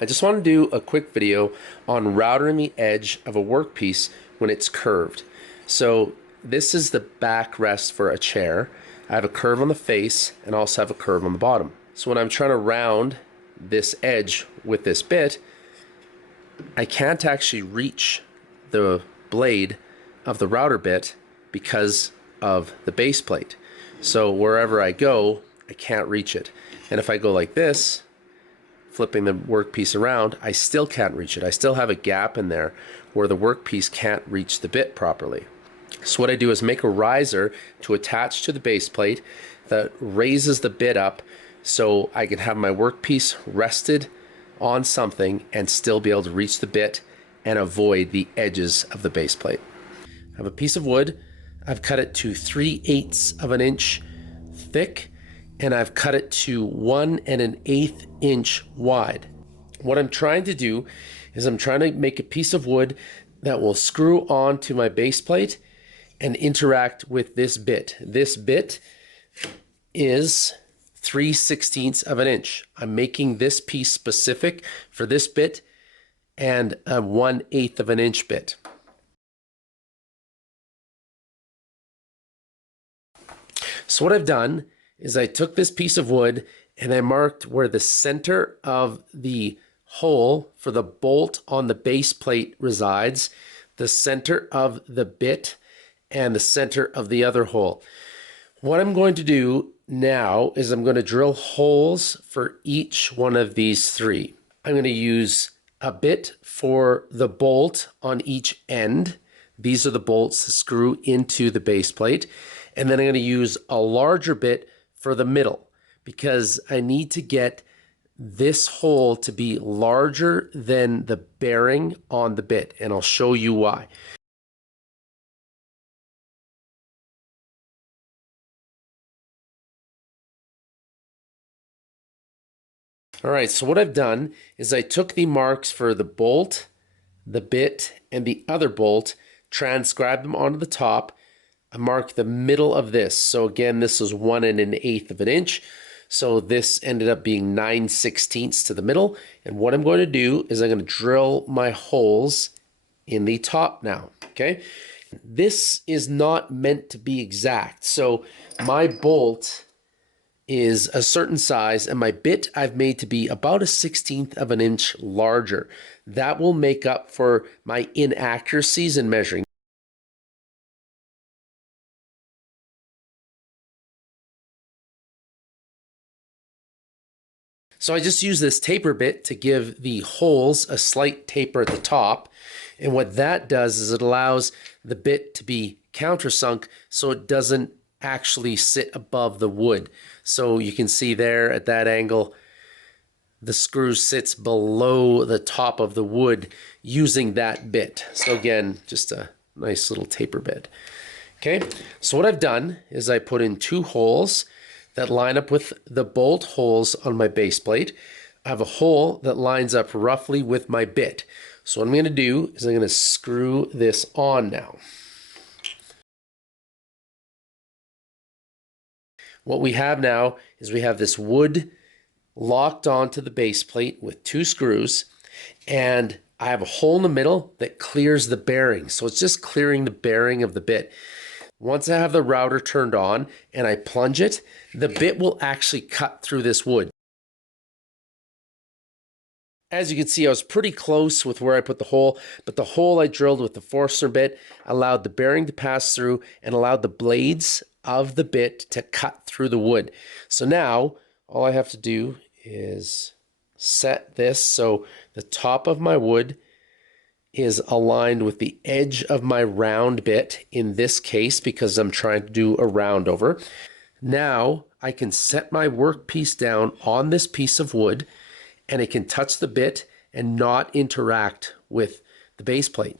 I just want to do a quick video on routering the edge of a workpiece when it's curved. So this is the backrest for a chair. I have a curve on the face and also have a curve on the bottom. So when I'm trying to round this edge with this bit, I can't actually reach the blade of the router bit because of the base plate. So wherever I go, I can't reach it. And if I go like this, flipping the workpiece around, I still can't reach it. I still have a gap in there where the workpiece can't reach the bit properly. So what I do is make a riser to attach to the base plate that raises the bit up so I can have my workpiece rested on something and still be able to reach the bit and avoid the edges of the base plate. I have a piece of wood. I've cut it to 3/8 of an inch thick, and I've cut it to 1 1/8 inch wide. What I'm trying to do is I'm trying to make a piece of wood that will screw onto my base plate and interact with this bit. This bit is 3/16 of an inch. I'm making this piece specific for this bit and a 1/8 of an inch bit. So what I've done is I took this piece of wood and I marked where the center of the hole for the bolt on the base plate resides, the center of the bit, and the center of the other hole. What I'm going to do now is I'm going to drill holes for each one of these three. I'm going to use a bit for the bolt on each end. These are the bolts that screw into the base plate. And then I'm going to use a larger bit for the middle because I need to get this hole to be larger than the bearing on the bit, and I'll show you why. All right, so what I've done is I took the marks for the bolt, the bit, and the other bolt, transcribed them onto the top. I marked the middle of this. So again, this is 1 1/8 of an inch. So this ended up being 9/16 to the middle. And what I'm going to do is I'm going to drill my holes in the top now, okay? This is not meant to be exact. So my bolt is a certain size and my bit I've made to be about a 1/16 of an inch larger. That will make up for my inaccuracies in measuring. So I just use this taper bit to give the holes a slight taper at the top. And what that does is it allows the bit to be countersunk so it doesn't actually sit above the wood. So you can see there at that angle, the screw sits below the top of the wood using that bit. So again, just a nice little taper bit. Okay, so what I've done is I put in 2 holes that line up with the bolt holes on my base plate. I have a hole that lines up roughly with my bit. So what I'm going to do is I'm going to screw this on now. What we have now is we have this wood locked onto the base plate with 2 screws, and I have a hole in the middle that clears the bearing. So it's just clearing the bearing of the bit. Once I have the router turned on and I plunge it, the bit will actually cut through this wood. As you can see, I was pretty close with where I put the hole, but the hole I drilled with the Forstner bit allowed the bearing to pass through and allowed the blades of the bit to cut through the wood. So now all I have to do is set this so the top of my wood is aligned with the edge of my round bit in this case because I'm trying to do a round over. Now I can set my workpiece down on this piece of wood and it can touch the bit and not interact with the base plate.